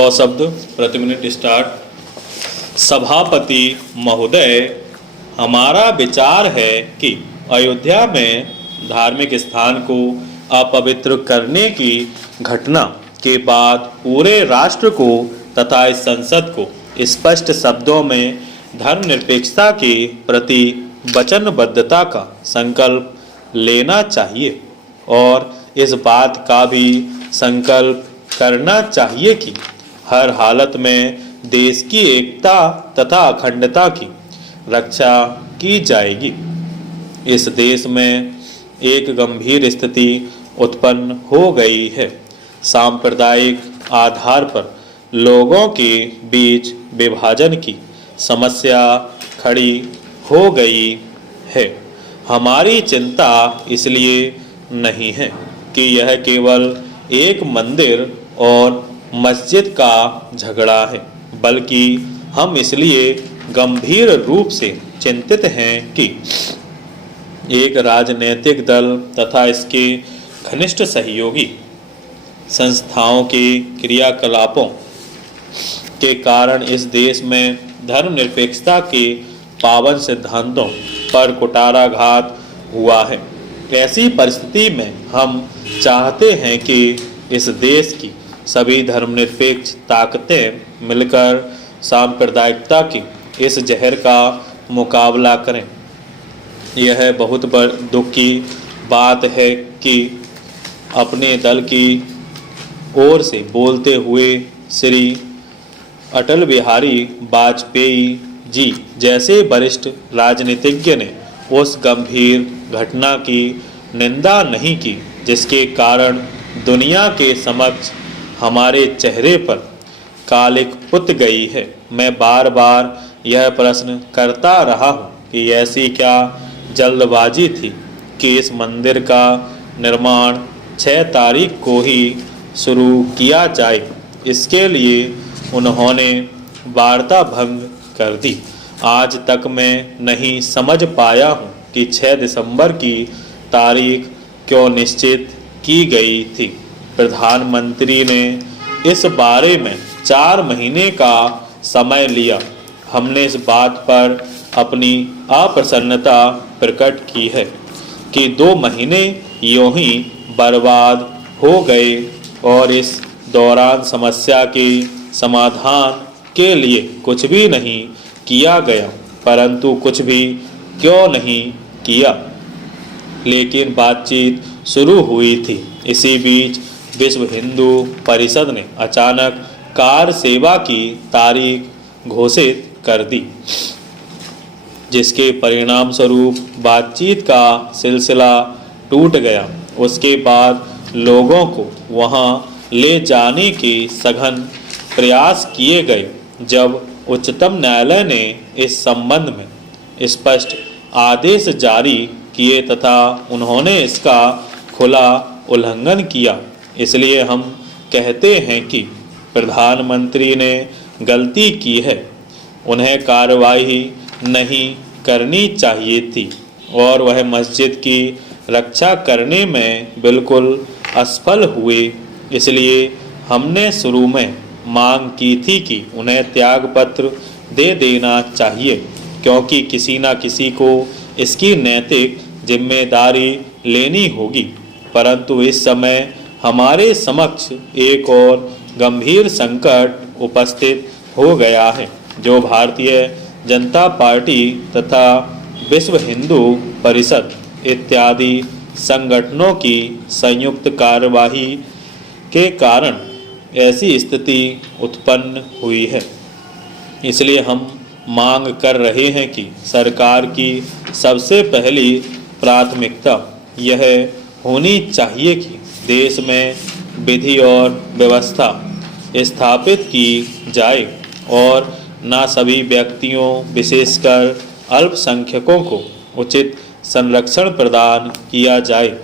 100 शब्द प्रति minute start. सभापति महोदय, हमारा विचार है कि अयोध्या में धार्मिक स्थान को अपवित्र करने की घटना के बाद पूरे राष्ट्र को तथा इस संसद को स्पष्ट शब्दों में धर्मनिरपेक्षता के प्रति वचनबद्धता का संकल्प लेना चाहिए और इस बात का भी संकल्प करना चाहिए कि हर हालत में देश की एकता तथा अखंडता की रक्षा की जाएगी। इस देश में एक गंभीर स्थिति उत्पन्न हो गई है। सांप्रदायिक आधार पर लोगों के बीच विभाजन की समस्या खड़ी हो गई है। हमारी चिंता इसलिए नहीं है कि यह केवल एक मंदिर और मस्जिद का झगड़ा है, बल्कि हम इसलिए गंभीर रूप से चिंतित हैं कि एक राजनीतिक दल तथा इसके घनिष्ठ सहयोगी संस्थाओं के क्रियाकलापों के कारण इस देश में धर्मनिरपेक्षता के पावन सिद्धांतों पर कुठाराघात हुआ है। ऐसी परिस्थिति में हम चाहते हैं कि इस देश की सभी धर्मनिरपेक्ष ताकतें मिलकर सांप्रदायिकता की इस जहर का मुकाबला करें। यह बहुत दुख की बात है कि अपने दल की ओर से बोलते हुए श्री अटल बिहारी वाजपेयी जी जैसे वरिष्ठ राजनीतिज्ञ ने उस गंभीर घटना की निंदा नहीं की जिसके कारण दुनिया के समक्ष हमारे चेहरे पर कालिक पुत गई है। मैं बार बार यह प्रश्न करता रहा हूँ कि ऐसी क्या जल्दबाजी थी कि इस मंदिर का निर्माण 6 तारीख को ही शुरू किया जाए। इसके लिए उन्होंने वार्ता भंग कर दी। आज तक मैं नहीं समझ पाया हूँ कि 6 दिसंबर की तारीख क्यों निश्चित की गई थी। प्रधानमंत्री ने इस बारे में 4 महीने का समय लिया। हमने इस बात पर अपनी अप्रसन्नता प्रकट की है कि 2 महीने यूं ही बर्बाद हो गए और इस दौरान समस्या के समाधान के लिए कुछ भी नहीं किया गया। परंतु कुछ भी क्यों नहीं किया, लेकिन बातचीत शुरू हुई थी। इसी बीच विश्व हिंदू परिषद ने अचानक कार सेवा की तारीख घोषित कर दी, जिसके परिणाम स्वरूप बातचीत का सिलसिला टूट गया। उसके बाद लोगों को वहां ले जाने के सघन प्रयास किए गए। जब उच्चतम न्यायालय ने इस संबंध में स्पष्ट आदेश जारी किए तथा उन्होंने इसका खुला उल्लंघन किया, इसलिए हम कहते हैं कि प्रधानमंत्री ने गलती की है। उन्हें कार्रवाई नहीं करनी चाहिए थी और वह मस्जिद की रक्षा करने में बिल्कुल असफल हुए। इसलिए हमने शुरू में मांग की थी कि उन्हें त्यागपत्र दे देना चाहिए, क्योंकि किसी न किसी को इसकी नैतिक जिम्मेदारी लेनी होगी। परंतु इस समय हमारे समक्ष एक और गंभीर संकट उपस्थित हो गया है, जो भारतीय जनता पार्टी तथा विश्व हिंदू परिषद इत्यादि संगठनों की संयुक्त कार्यवाही के कारण ऐसी स्थिति उत्पन्न हुई है। इसलिए हम मांग कर रहे हैं कि सरकार की सबसे पहली प्राथमिकता यह होनी चाहिए कि देश में विधि और व्यवस्था स्थापित की जाए और न सभी व्यक्तियों विशेषकर अल्पसंख्यकों को उचित संरक्षण प्रदान किया जाए।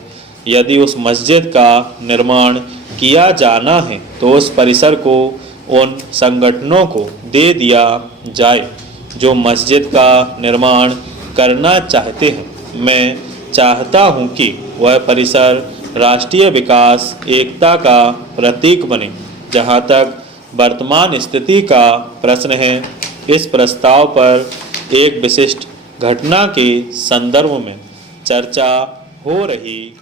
यदि उस मस्जिद का निर्माण किया जाना है तो उस परिसर को उन संगठनों को दे दिया जाए जो मस्जिद का निर्माण करना चाहते हैं। मैं चाहता हूं कि वह परिसर राष्ट्रीय विकास एकता का प्रतीक बने। जहां तक वर्तमान स्थिति का प्रश्न है। इस प्रस्ताव पर एक विशिष्ट घटना के संदर्भ में चर्चा हो रही